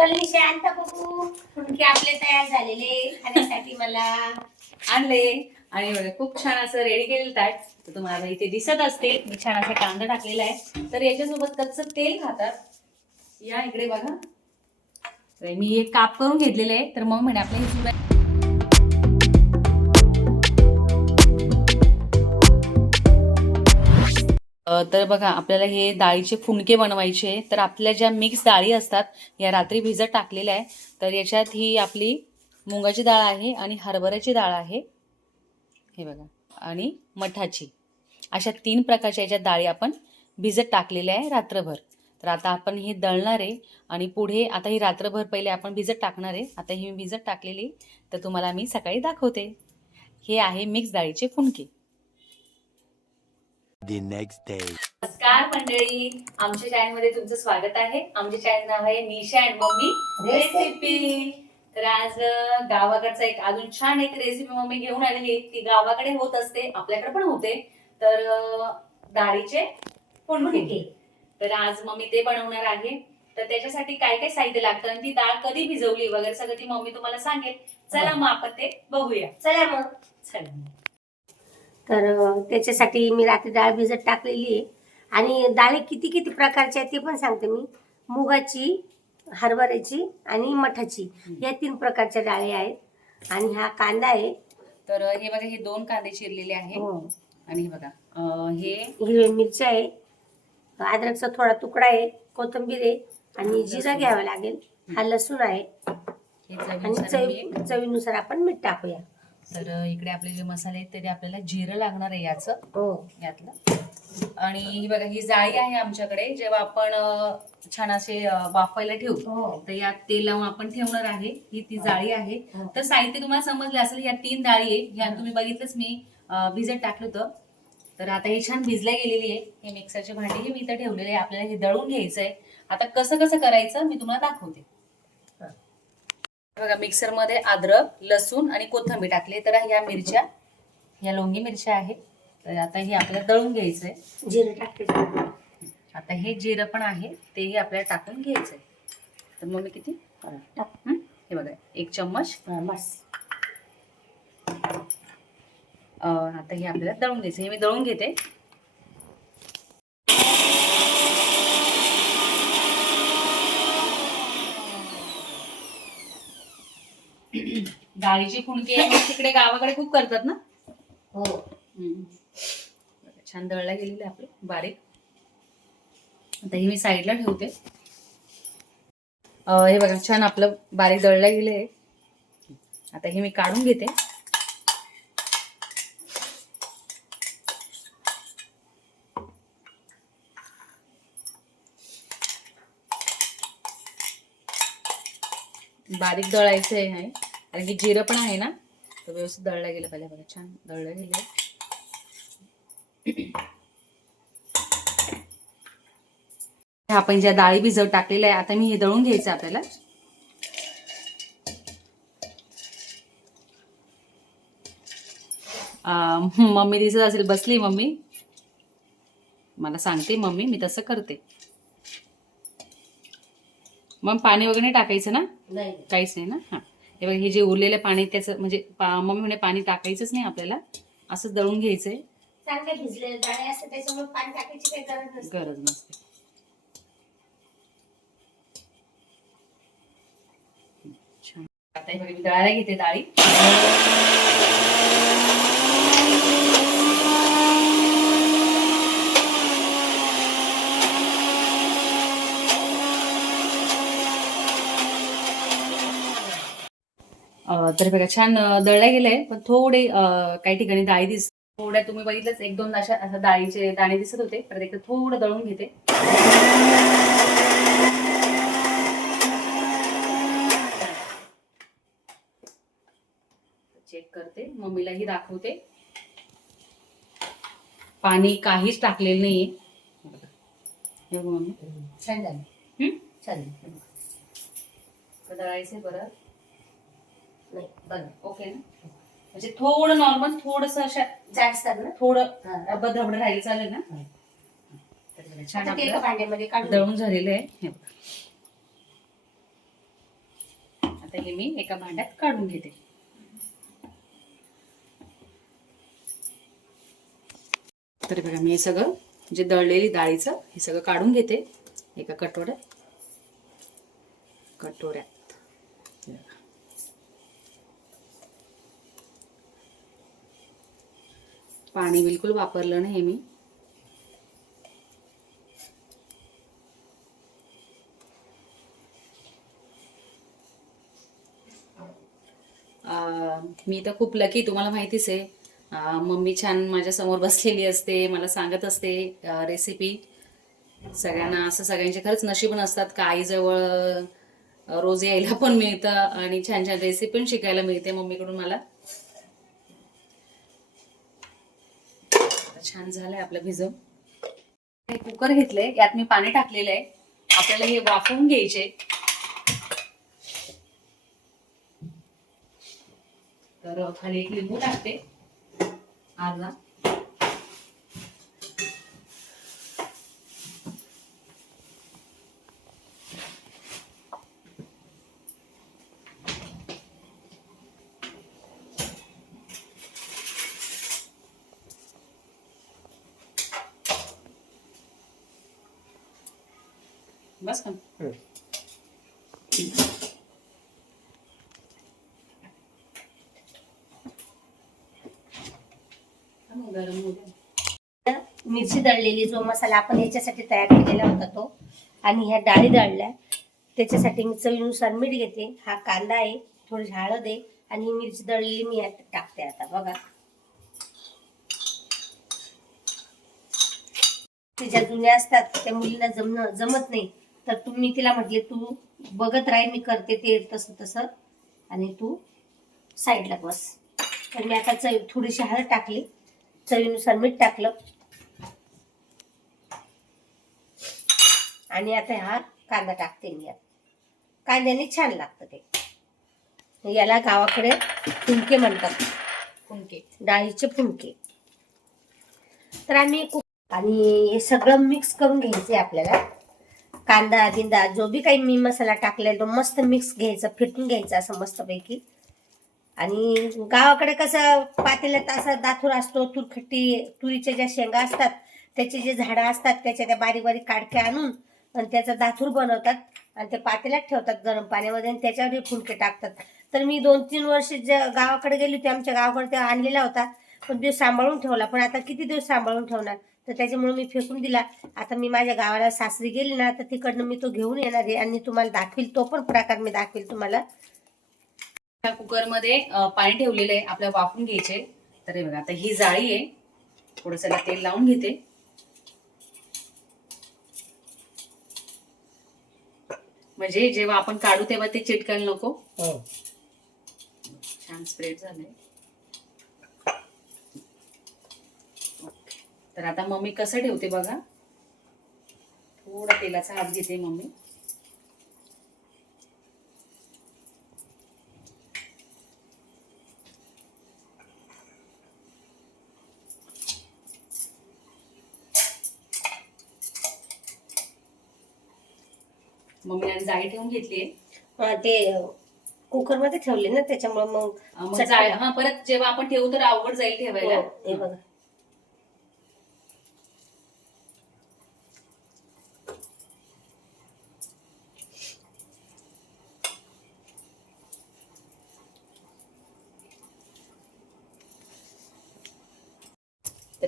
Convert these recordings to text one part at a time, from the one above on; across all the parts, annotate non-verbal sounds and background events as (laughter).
चल निशांत बघू. फुणके आपले तयार झालेले खाण्यासाठी मला आणले. आणि बघा खूप छान असं रेडी केलेलं ताट तर तुम्हाला इथे दिसत असते मी छान असा कांदा टाकलेला आहे तर याच्यासोबत कच्चं तेल खातात. या इकडे बघा. मी एक काप करून घेतलेले आहे. तर मग म्हणे आपल्या तर बघा आपल्याला हे डाळीचे फुणके बनवायचे तर आपल्या ज्या मिक्स डाळी असतात या रात्री भिजत टाकलेल्या आहे तर याच्यात ही आपली मुगाची डाळ आहे आणि हरभऱ्याची डाळ आहे. हे बघा. आणि मठाची. अशा तीन प्रकारच्या याच्यात डाळी आपण भिजत टाकलेल्या आहे रात्रभर. तर आता आपण हे दळणार आहे आणि पुढे आता ही रात्रभर पहिले आपण भिजत टाकणार आहे. आता ही मी भिजत टाकलेली तर तुम्हाला मी सकाळी दाखवते. हे आहे मिक्स डाळीचे फुणके. The next day. नमस्कार मंडळी. आमच्या चॅनलमध्ये तुमचं स्वागत आहे. आमच्या चॅनल नाव आहे निशा अँड मम्मी रेसिपी तर आज अं, गावाकडचा एक अजून छान एक रेसिपी मम्मी घेऊन आलेली आहे. ती गावाकडे होत असते. आपल्याकडे पण होते. तर अं, डाळीचे तर आज मम्मी ते बनवणार आहे. तर त्याच्यासाठी काय काय साहित्य लागतं? आणि ती डाळ कधी भिजवली वगैरे सगळं ती मम्मी तुम्हाला सांगेल. चला मग आपण ते बघूया. चला मग. चला तर त्याच्यासाठी मी रात्री डाळ भिजत टाकलेली आहे. आणि डाळी किती किती प्रकारच्या आहेत ते पण सांगते मी. मुगाची हरभऱ्याची आणि मठाची या तीन प्रकारच्या डाळी आहेत. आणि हा कांदा आहे. तर हे बघा हे दोन कांदे चिरलेले आहे हो. आणि हे बघा हे हिरव्या मिरच्या आहे. अद्रकचा थोडा तुकडा आहे कोथिंबीर आहे आणि जिरं घ्यावं लागेल. हा लसूण आहे. आणि चवी चवीनुसार आपण मीठ टाकूया. तर इकडे आपले जे मसाले आहेत तरी आपल्याला जिरं लागणार आहे याचं. हो. यातलं. आणि ही बघा ही जाळी आहे आमच्याकडे. जेव्हा आपण छान असे वाफायला ठेवतो हो. तर यात तेल लावून आपण ठेवणार आहे. ही ती जाळी आहे. हो. तर साहित्य तुम्हाला समजलं असेल या तीन डाळी आहे ह्या तुम्ही बघितलंच मी भिजत टाकलं होतं. तर आता ही छान भिजल्या गेलेली आहे. हे मिक्सरची भांडी ही मी इथं ठेवलेली आहे. आपल्याला हे दळून घ्यायचं आहे आता कसं कसं करायचं मी तुम्हाला दाखवते. हा. बघा मिक्सरमध्ये अद्रक लसूण आणि कोथिंबीर टाकले. तर ह्या मिरच्या ह्या लोंगी मिरच्या आहेत. तर आता हे आपल्याला दळून घ्यायचंय. जिरं टाकते आता हे जिरं पण आहे तेही आपल्याला टाकून घ्यायचंय. तर मग मी किती? हं? बघा एक चम्मच. बस आता हे आपल्याला दळून घ्यायचं हे मी दळून घेते. डाळीची फुणके तिकडे गावाकडे खूप करतात ना? हो. हम्म. छान दळला गेलेलं आहे आपलं बारीक. आता हे मी साईडला ठेवते. अं, हे बघा छान आपलं बारीक दळला गेले आहे. आता हे मी काढून घेते. बारीक दळायचं आहे हे. कारण की जिरं पण आहे ना तर व्यवस्थित दळला गेलं पाहिजे बघा छान दळलं गेलं. आपण ज्या डाळी भिजवत टाकलेल्या आहे आता मी हे दळून घ्यायचं आपल्याला. मम्मी दिसत असेल बसली मम्मी. मला सांगते मम्मी मी तसं करते. मग पाणी वगैरे टाकायचं ना? नाही. काहीच नाही ना? हां. हे बघा हे जे उरलेलं पाणी त्याचं म्हणजे मम्मी म्हणे पाणी टाकायचंच नाही आपल्याला. असंच दळून घ्यायचंय. गरज नसते. आता हे बघा मी दळायला घेते डाळी तर बघा छान दळल्या गेलंय. पण थोडे काही ठिकाणी डाळी दिस थोड्या तुम्ही बघितलंच एक दोन अशा डाळीचे दाणे दिसत होते. तर एकदा थोडं दळून घेते. चेक करते. मम्मीलाही दाखवते. पाणी काहीच टाकलेलं नाहीये. मम्मी. छान झालं. हं? छान दळायचंय बरं. नाही बरं ओके ना? म्हणजे थोडं नॉर्मल थोडस अशा जाडसर ना? थोडं हा. बधबड राहिलं चालेल ना? हा. तर बघा, छान आता ते एका आपलं भांड्यामध्ये काढून दळून झालेलं आहे. हे बघा. आता हे मी एका भांड्यात काढून घेते. तर बघा मी हे सगळं जे दळलेली डाळीचं हे सगळं काढून घेते एका कटोऱ्यात. कटोऱ्यात हे बघा. पाणी बिलकुल वापरलं नाही मी. अं, मी तर खूप लकी तुम्हाला माहितीच आहे. मम्मी छान माझ्यासमोर बसलेली असते मला सांगत असते रेसिपी सगळ्यांना असं सगळ्यांचे खरंच नशीब असतात का आईजवळ रोज यायला पण मिळतं आणि छान छान रेसिपी पण शिकायला मिळते मम्मीकडून मला. आता छान झालंय आपलं भिजव. हे कुकर घेतलंय यात मी पाणी टाकलेलं आहे. आपल्याला हे वाफवून घ्यायचे. तर खाली एक लिंबू टाकते. अर्धा बस का गरम होऊ दे. मिरची दळलेली जो मसाला आपण याच्यासाठी तयार केलेला होता तो आणि ह्या डाळी दळल्या त्याच्यासाठी मी चवीनुसार मीठ घेते हा कांदा आहे थोडी हळद आहे आणि ही मिरची दळलेली मी यात टाकते आता बघा. ते ज्या जुन्या असतात त्या मुलींना जमणं जमत नाही. तर तुम्ही तिला म्हटले तू बघत राही मी करते ते तसं तसं. आणि तू साईडला बस. तर मी आता चव थोडीशी हळद टाकली. चवीनुसार मीठ टाकलं. आणि आता हा कांदा टाकते मी यात कांद्याने छान लागतं ते. याला गावाकडे फुंके म्हणतात. फुंके डाळीचे फुंके तर आम्ही आणि हे सगळं मिक्स करून घ्यायचे आपल्याला. कांदा बिंदा जो बी काही मी मसाला टाकलेला तो मस्त मिक्स घ्यायचा फिटून घ्यायचा असं मस्तपैकी. आणि गावाकडे कसं पातेल्यात असा दाथूर असतो तुरखट्टी तुरीच्या ज्या शेंगा असतात त्याचे जे झाडं असतात त्याच्या त्या बारीक बारीक काडक्या आणून आणि त्याचा दाथूर बनवतात आणि ते पातेल्यात ठेवतात गरम पाण्यामध्ये आणि त्याच्यावर फुलके टाकतात. तर मी दोन तीन वर्ष ज्या गावाकडे गेली होती आमच्या गावाकडे ते आणलेला होता पण दिवस सांभाळून ठेवला. पण आता किती दिवस सांभाळून ठेवणार? तर त्याच्यामुळे मी फेकून दिला. आता मी माझ्या गावाला सासरी गेली ना तर तिकडनं मी तो घेऊन येणार आहे आणि तुम्हाला दाखवील तो पण प्रकार मी दाखवील तुम्हाला. त्या कुकरमध्ये पाणी ठेवलेलं आहे आपल्याला वाफून घ्यायचे तर हे बघा आता ही जाळी आहे. थोडस तेल लावून घेते. म्हणजे जेव्हा आपण काढू तेव्हा ते चिटकायला नको. छान स्प्रेड झालंय. तर आता मम्मी कसं ठेवते बघा. थोडा तेलाचा हात घेते मम्मी. मम्मीने जाळी ठेवून घेतली हा, ते कुकरमध्ये ठेवले ना त्याच्यामुळे मग हा परत जेव्हा आपण ठेवू तर अवघड जाईल ठेवायला. हो, हे बघा.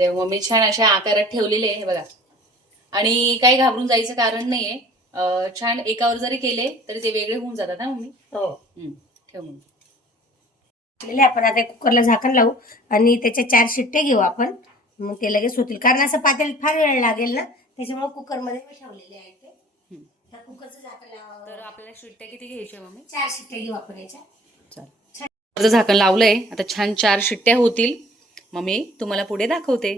तर मम्मी छान अशा आकारात ठेवलेले आहे हे बघा. आणि काही घाबरून जायचं कारण नाहीये. अं, छान एकावर जरी केले तरी ते वेगळे होऊन जातात हा मम्मी? हो. हम्म, ठेव मम्मी आपण आता कुकरला झाकण लावू आणि त्याच्या चार शिट्ट्या घेऊ आपण. मग ते लगेच होतील. कारण असं पातेल फार वेळ लागेल ना त्याच्यामुळे कुकरमध्ये मी ठेवलेले आहे ते. हम्म. त्या कुकरचं झाकण तर लावा आपल्याला शिट्ट्या किती घ्यायच्या मम्मी? चार शिट्ट्या घेऊ आपण याच्या. चालेल. झाकण लावलंय. आता छान चार शिट्ट्या होतील. मग मी तुम्हाला पुढे दाखवते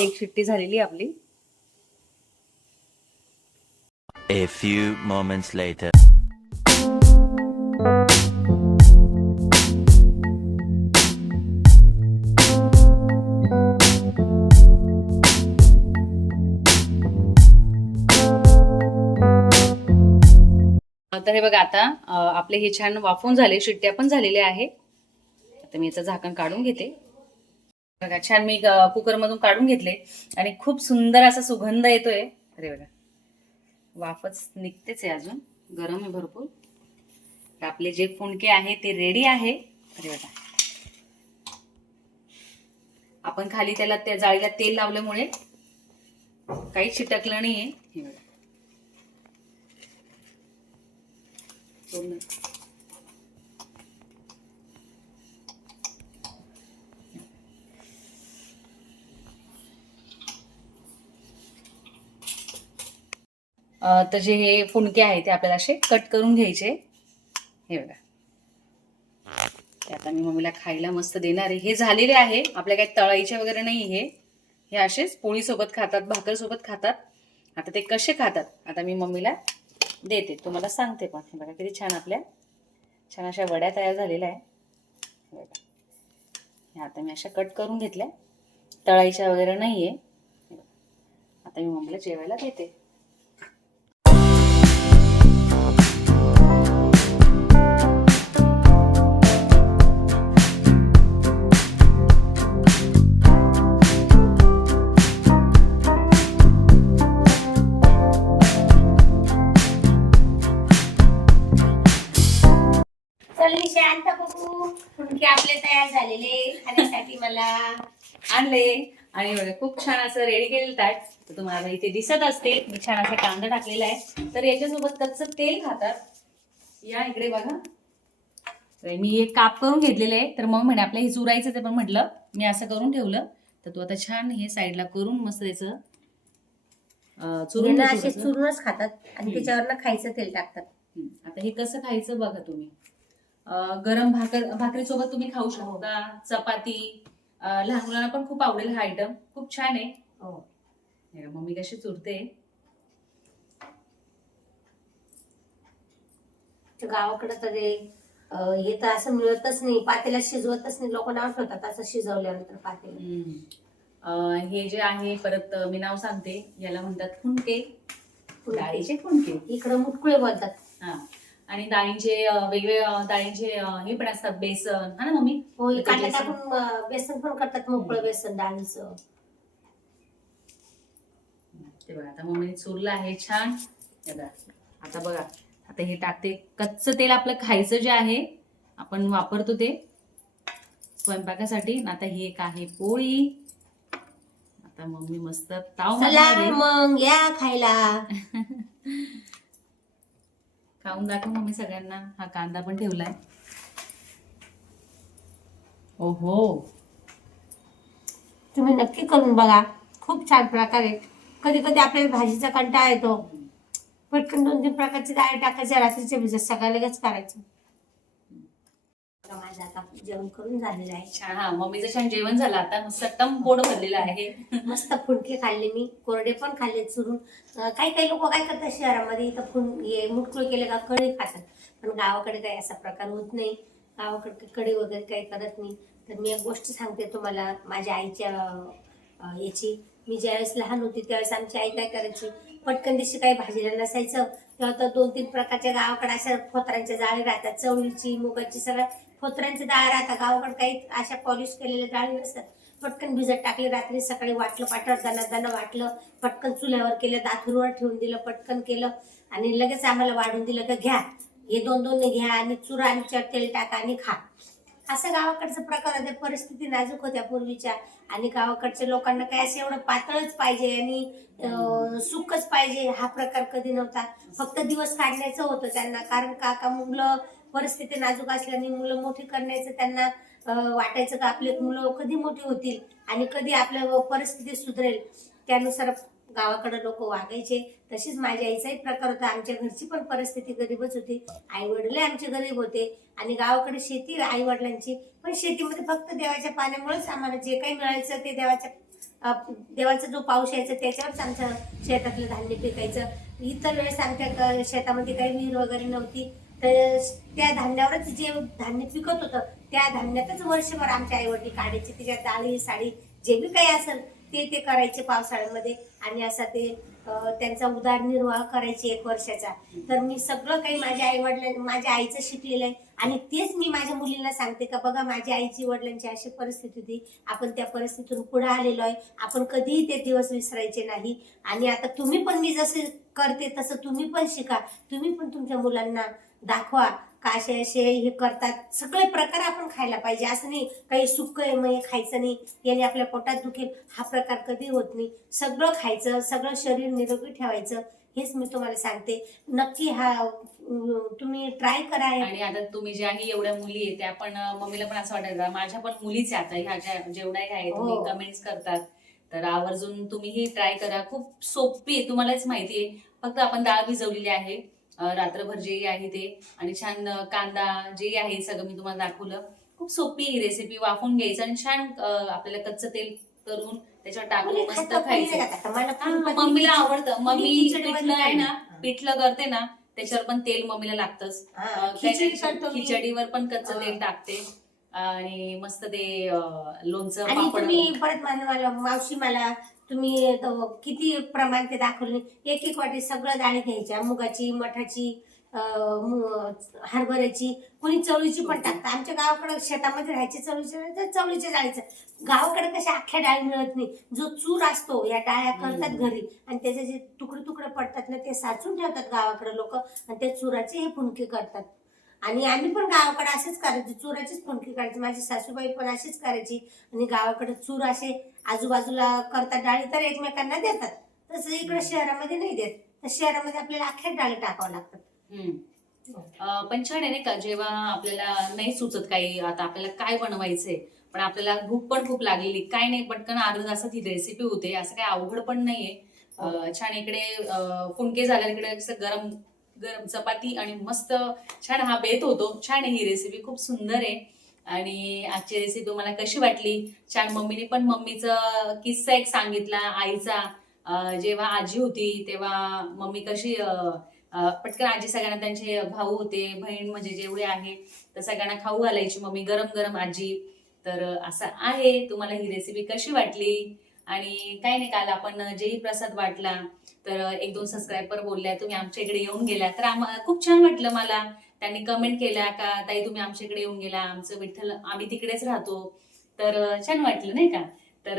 एक शिट्टी झालेली आपली A few moments later. तर हे बघा आता आपले हे छान वाफून झाले शिट्ट्या पण झालेल्या आहे. आता मी याचं झाकण काढून घेते. बघा छान मी कुकरमधून काढून घेतले आणि खूप सुंदर असा सुगंध येतोय. अरे बघा वाफच निघतेच आहे अजून गरम आहे भरपूर. तर आपले जे फुंडके आहे ते रेडी आहे. अरे बघा. आपण खाली त्याला त्या जाळीला तेल लावल्यामुळे काही चिटकलं नाहीये. हे बघा. पूर्ण. तर जे हे फुणके आहे ते आपल्याला असे कट करून घ्यायचे. हे बघा. ते आता मी मम्मीला खायला मस्त देणार आहे. हे झालेले आहे. आपल्या काही तळायचे वगैरे नाही हे. हे असेच पोळीसोबत खातात भाकरसोबत खातात. आता ते कसे खातात? आता मी मम्मीला देते. तुम्हाला सांगते पण. बघा किती छान आपल्या छान अशा वड्या तयार झालेल्या आहे बघा. ह्या आता मी अशा कट करून घेतल्या. तळायच्या वगैरे नाही आहे आता मी मम्मीला जेवायला देते. शांत बघू. फुणके आपले तयार झालेले खाण्यासाठी मला आणले. आणि बघा खूप छान असं रेडी केलेलं ताट. तर तुम्हाला इथे दिसत असते मी छान असा कांदा टाकलेला आहे. तर याच्यासोबत कच्चं तेल खातात. या इकडे बघा. तर मी एक काप करून घेतलेले आहे. तर मग म्हणे आपल्या हे चुरायचं ते पण म्हटलं. मी असं करून ठेवलं. तर तू आता छान हे साईडला करून मस्त त्याचं चुरून असे. चुरूनच खातात. आणि हम्म. त्याच्यावरनं खायचं तेल टाकतात. आता हे कसं खायचं बघा तुम्ही. गरम भाकर भाकरीसोबत तुम्ही खाऊ शकता. चपाती लहान मुलांना पण खूप आवडेल हा आयटम खूप छान आहे. हो. हे मम्मी कशी चुरते. गावाकडे तर हे तर असं मिळतच नाही. पातेला शिजवतच नाही. लोक नाव ठेवतात असं शिजवल्यानंतर पातेला. हं. अं, हे जे आहे परत मी नाव सांगते. याला म्हणतात फुणके डाळीचे फुणके इकडं मुटकुळे बोलतात. हा. आणि डाळींचे अं, वेगवेगळे डाळींचे अं, हे पण असतात बेसन. हा ना मम्मी? हो हे कांदा बेसन. टाकून अं, बेसन पण करतात मोकळं बेसन डाळीचं. ते बघा आता मम्मीने चुरलं आहे छान. हे बघा. आता बघा आता हे टाकते. कच्चं तेल आपलं खायचं जे आहे आपण वापरतो ते स्वयंपाकासाठी. आता ही एक आहे पोळी. आता मम्मी मस्त ताव चला मारणार आहे. मग या खायला. (laughs) खाऊन दाखव मम्मी सगळ्यांना. हा कांदा पण ठेवलाय. ओहो. तुम्ही नक्की करून बघा. खूप छान प्रकारे कधी कधी आपल्याला भाजीचा कंटाळा येतो. पटकन दोन तीन प्रकारची डाळ टाकायच्या रात्रीच्या म्हणजे भिजत सकाळी लगेच करायचं. माझं आता जेवण करून झालेलं आहे. छान. हा मम्मीचं छान जेवण झालं. आता मस्त टम पोट भरलेलं आहे. मस्त फुणके खाल्ले मी. कोरडे पण खाल्ले चुरून. अं, काही काही लोक काय करतात शहरामध्ये इथं फुन हे मुटकुळे केले का कढी खातात. पण गावाकडे काही असा प्रकार होत नाही. गावाकडे कढी वगैरे काही करत नाही. तर मी एक गोष्ट सांगते तुम्हाला माझ्या आईच्या अं, याची. मी ज्यावेळेस लहान होती त्यावेळेस आमची आई काय करायची? पटकन दिवशी काही भाजीला नसायचं. तेव्हा तर दोन तीन प्रकारच्या गावाकडे अशा फोतरांच्या जाळी राहतात. चवळीची मुगाची सगळ्या फोतरांची डाळ आता गावाकडे काही अशा पॉलिश केलेल्या डाळी नसतात. पटकन भिजत टाकले रात्री सकाळी वाटलं पाठवत दाना दाना वाटलं पटकन चुल्यावर केलं दातूरवर ठेवून दिलं पटकन केलं आणि लगेच आम्हाला वाढून दिलं तर घ्या. हे दोन दोन घ्या आणि चुरा आणि चट तेल टाका आणि खा. असं गावाकडचं प्रकार होते परिस्थिती नाजूक होत्या पूर्वीच्या. आणि गावाकडच्या लोकांना काय असं एवढं पातळच पाहिजे आणि अं, सुखच पाहिजे हा प्रकार कधी नव्हता. फक्त दिवस काढण्याचं होतं त्यांना. कारण काका मुलं परिस्थिती नाजूक असल्याने मुलं मोठी करण्याचं त्यांना वाटायचं का आपले मुलं कधी मोठी होतील आणि कधी आपल्या परिस्थिती सुधरेल त्यानुसार गावाकडे लोक वागायचे. तशीच माझ्या आईचाही प्रकार होता. आमच्या घरची पण परिस्थिती गरीबच होती. आई वडील आमचे गरीब होते आणि गावाकडे शेती आई वडिलांची पण शेतीमध्ये फक्त देवाच्या पाण्यामुळेच आम्हाला जे काही मिळायचं ते देवाच्या देवाचा जो पाऊस यायचा त्याच्यावरच आमचं शेतातलं धान्य पिकायचं. इतर वेळेस आमच्या शेतामध्ये काही विहीर वगैरे नव्हती. तर त्या धान्यावरच जे धान्य पिकत होतं त्या धान्यातच वर्षभर आमच्या आईवडील काढायचे. तिच्या डाळी साडी जे बी काही असेल ते ते करायचे पावसाळ्यामध्ये. आणि असा ते त्यांचा उदरनिर्वाह करायची एक वर्षाचा. तर मी सगळं काही माझ्या आई वडिलांनी माझ्या आईचं शिकलेलं आहे. आणि तेच मी माझ्या मुलींना सांगते का बघा माझ्या आईची वडिलांची अशी परिस्थिती होती. आपण त्या परिस्थितीतून पुढे आलेलो आहे. आपण कधीही ते दिवस विसरायचे नाही. आणि आता तुम्ही पण मी जसे करते तसं तुम्ही पण शिका. तुम्ही पण तुमच्या मुलांना दाखवा का असे असे हे करतात. सगळे प्रकार आपण खायला पाहिजे. असं नाही काही सुक्क आहे मग हे खायचं नाही. याने आपल्या पोटात दुखेल. हा प्रकार कधी होत नाही. सगळं खायचं सगळं शरीर निरोगी ठेवायचं. हेच मी तुम्हाला सांगते. नक्की हा तुम्ही ट्राय करा. हे. आणि आता तुम्ही ज्या ही एवढ्या मुली आहेत त्या पण मम्मीला पण असं वाटायचं माझ्या पण मुलीच आहे आता. ह्या ज्या जेवढ्या ह्या आहेत तुम्ही हो. कमेंट्स करतात. तर आवर्जून तुम्हीही ट्राय करा. खूप सोपी आहे. तुम्हालाच माहिती आहे. फक्त आपण डाळ भिजवलेली आहे. रात्रभर जे आहे ते. आणि छान कांदा जे आहे सगळं मी तुम्हाला दाखवलं. खूप सोपी ही रेसिपी वाफून घ्यायचं आणि छान आपल्याला कच्चं तेल करून त्याच्यावर टाकून कोणी मस्त खायचं. मम्मीला आवडतं. मम्मी पिठलं आहे ना? पिठलं करते ना त्याच्यावर पण तेल मम्मीला लागतंच. खिचडीवर पण कच्चं. तेल टाकते. आणि मस्त ते लोणचं आणि पापड तुम्ही परत मला मला मावशी मला तुम्ही तो किती प्रमाण ते दाखवले एक एक वाटी सगळं डाळी घ्यायच्या मुगाची मठाची अं, मु- हरभऱ्याची. कोणी चवळीची पण टाकतात आमच्या गावाकडे शेतामध्ये राहायचे चवळीचे तर चवळीच्या डाळीचं. गावाकडे कशा अख्ख्या डाळी मिळत नाही. जो चूर असतो या डाळ्या करतात. घरी. आणि त्याचे जे तुकडे तुकडे पडतात ना ते साचून ठेवतात गावाकडे लोक. आणि त्या चुराचे हे फुनके करतात. आणि आम्ही पण गावाकडे असेच करायचे. चुराचीच फुनकी करायची माझी सासूबाई पण अशीच करायची. आणि गावाकडे चूर असे आजूबाजूला करतात. डाळी तर एकमेकांना देतात. तसं इकडे शहरामध्ये नाही देत. तर शहरामध्ये आपल्याला अख्ख्या डाळी टाकावं लागतात. हम्म. पण छान आहे नाही का? जेव्हा आपल्याला नाही सुचत काही आता आपल्याला काय बनवायचंय? पण आपल्याला भूक पण खूप लागलेली. काय नाही पटकन अर्धा तासात ही रेसिपी होते. असं काही अवघड पण नाहीये. अं, छान इकडे अं, फुणके झाल्या इकडे असं गरम गरम चपाती आणि मस्त छान हा बेत होतो. छान आहे ही रेसिपी खूप सुंदर आहे. आणि आजची रेसिपी तुम्हाला कशी वाटली? छान मम्मीने पण मम्मीचा किस्सा एक सांगितला आईचा. जेव्हा आजी होती तेव्हा मम्मी कशी पटकन आजी सगळ्यांना त्यांचे भाऊ होते बहीण म्हणजे जेवढे आहे तर सगळ्यांना खाऊ घालायची मम्मी गरम गरम आजी. तर असं आहे. तुम्हाला ही रेसिपी कशी वाटली? आणि काही नाही काल आपण जेही प्रसाद वाटला तर एक दोन सबस्क्रायबर बोलल्या तुम्ही आमच्या इकडे येऊन गेल्या तर आम्हाला खूप छान वाटलं मला. त्यांनी कमेंट केल्या का ताई तुम्ही आमच्या इकडे येऊन गेला आमचं विठ्ठल आम्ही तिकडेच राहतो. तर छान वाटलं नाही का? तर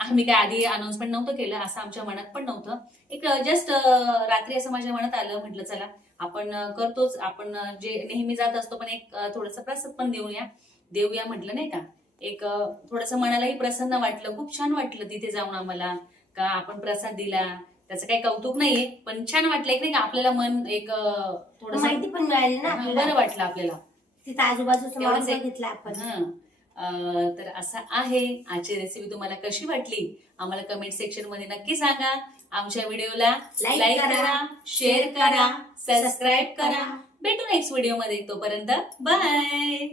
आम्ही काय आधी अनाऊन्समेंट नव्हतं केलं असं आमच्या मनात पण नव्हतं. एक जस्ट रात्री असं माझ्या मनात आलं म्हटलं चला आपण करतोच आपण जे नेहमी जात असतो पण एक थोडस प्रसाद पण देऊया देऊया म्हटलं नाही का? एक थोडस मनालाही प्रसन्न वाटलं खूप छान वाटलं तिथे जाऊन आम्हाला. का आपण प्रसाद दिला. त्याचं काही कौतुक नाहीये पण छान वाटलं. एक नाही का आपल्याला मन एक थोडस माहिती पण मिळाली ना बरं वाटलं आपल्याला. तिथं आजूबाजूचं आपण. तर असं आहे. आजची रेसिपी तुम्हाला कशी वाटली? आम्हाला कमेंट सेक्शनमध्ये नक्की सांगा. आमच्या व्हिडिओला लाईक करा, शेअर करा सबस्क्राईब करा. भेटू नेक्स्ट व्हिडिओमध्ये. तोपर्यंत बाय